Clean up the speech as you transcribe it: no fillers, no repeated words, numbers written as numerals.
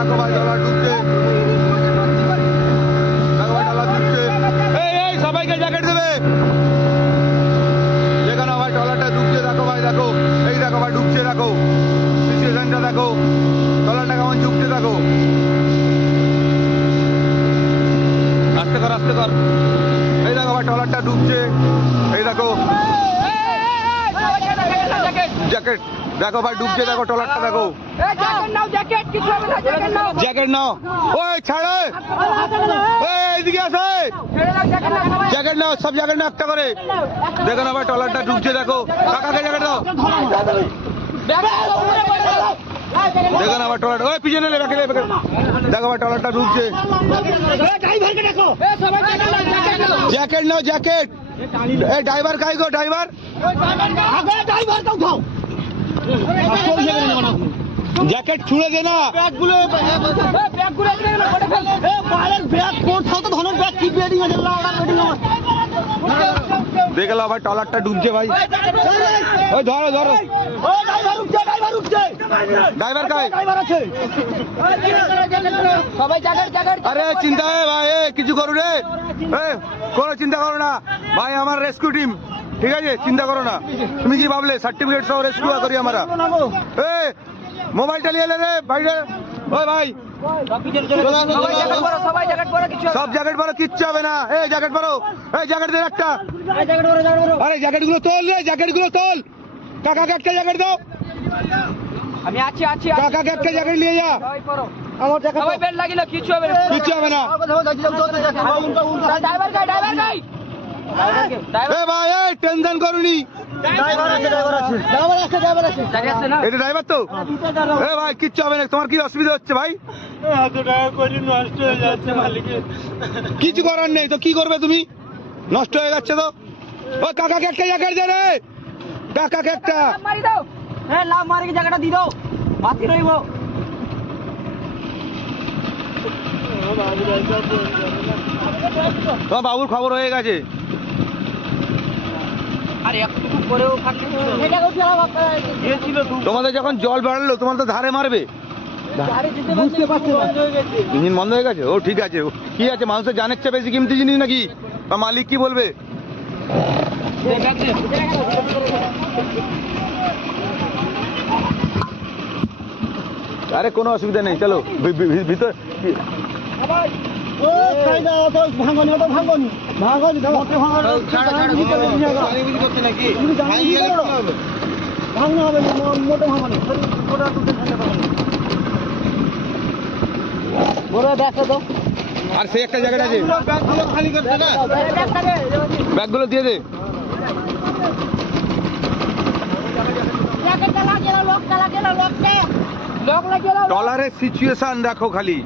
দেখো ভাই ডলার ঢুকছে, দেখো ভাই ডলার ঢুকছে। এই সবাইকে জ্যাকেট দেবে, যেখানে ভাই ডলারটা ঢুকছে দেখো ভাই, দেখো এই দেখো ভাই ঢুকছে, দেখো সিচুয়েশনটা দেখো, ডলারটা কেমন ঢুকছে দেখো। আস্তে কর আস্তে কর, এই দেখো ভাই ডলারটা ঢুকছে, এই দেখো জ্যাকেট দেখো ভাই ঢুকছে, দেখো ট্রলারটা দেখো, জ্যাকেট নাও, ওই ছাড়ে, এইদিকে আসে, জ্যাকেট নাও, সব জ্যাকেট নাও একটা করে, দেখো না ভাই ট্রলারটা ঢুকছে, দেখো কাকাকে জ্যাকেট দাও, দেখো না ভাই ট্রলার, ওই পিছনে দেখো ভাই ট্রলারটা ঢুকছে, জ্যাকেট নাও জ্যাকেট, এই ড্রাইভার কাই গো ড্রাইভার, জ্যাকেট ছুঁড়ে দে না, দেখলাম ভাই ট্রলারটা ডুবছে ভাই, ওই ধরো ধরো, ড্রাইভার কাই, আরে চিন্তা ভাই, কিছু করো রে, কোনো চিন্তা করো না ভাই, আমার রেস্কিউ টিম, ঠিক আছে চিন্তা করো না, তুমি কি ভাবলে সার্টিফিকেট সহ রেস্কিউ করি আমরা, মোবাইলটা নিয়ে এলে রে ভাই, ওই ভাই সব জ্যাকেট পরো, কিচ্ছু হবে না, এই জ্যাকেট পরো, এই জ্যাকেট দে একটা, আরে জ্যাকেট গুলো তোল রে, জ্যাকেট গুলো তোল, কাকাকে একটা জ্যাকেট দাও, আমি আছি আছি, কাকাকে একটা জ্যাকেট নিয়ে যা, আমার জ্যাকেট সবাই বেল্ট লাগিলো, কিছু হবে না, কিচ্ছু হবে না, ড্রাইভার গাই, ড্রাইভার গাই, এ ভাই এই টেনশন করুনি, এটা ড্রাইভার তো, এ ভাই কিচ্ছু হবে না, তোমার কি অসুবিধা হচ্ছে ভাই, কিছু করার নেই তো, কি করবে তুমি, নষ্ট হয়ে যাচ্ছে তো, ও কাকাকে একটা জ্যাকেট দে রে, কাকাকে একটা, মারি দাও, হ্যাঁ লাভ মারি কি জায়গাটা দি দাও, বাতি রইব, তোমার বাবুর খবর হয়ে গেছে, আরে একটু পরেও থাকতে এটা করতে গিয়েছিল, তোমাদের যখন জল বাড়লো তোমার তো ধারে মারবে, বুঝতে পারছো না, ইঞ্জিন বন্ধ হয়ে গেছে, ও ঠিক আছে, কি আছে মানুষের জানের চেয়ে বেশি কিমতি জিনিস নাকি, বা মালিক কি বলবে, আরে কোনো অসুবিধা নেই, চলো ভিতর, আর সেই একটা জায়গাটা আছে, ব্যাগগুলো দিয়ে দে, ট্রলারের সিচুয়েশন দেখো খালি,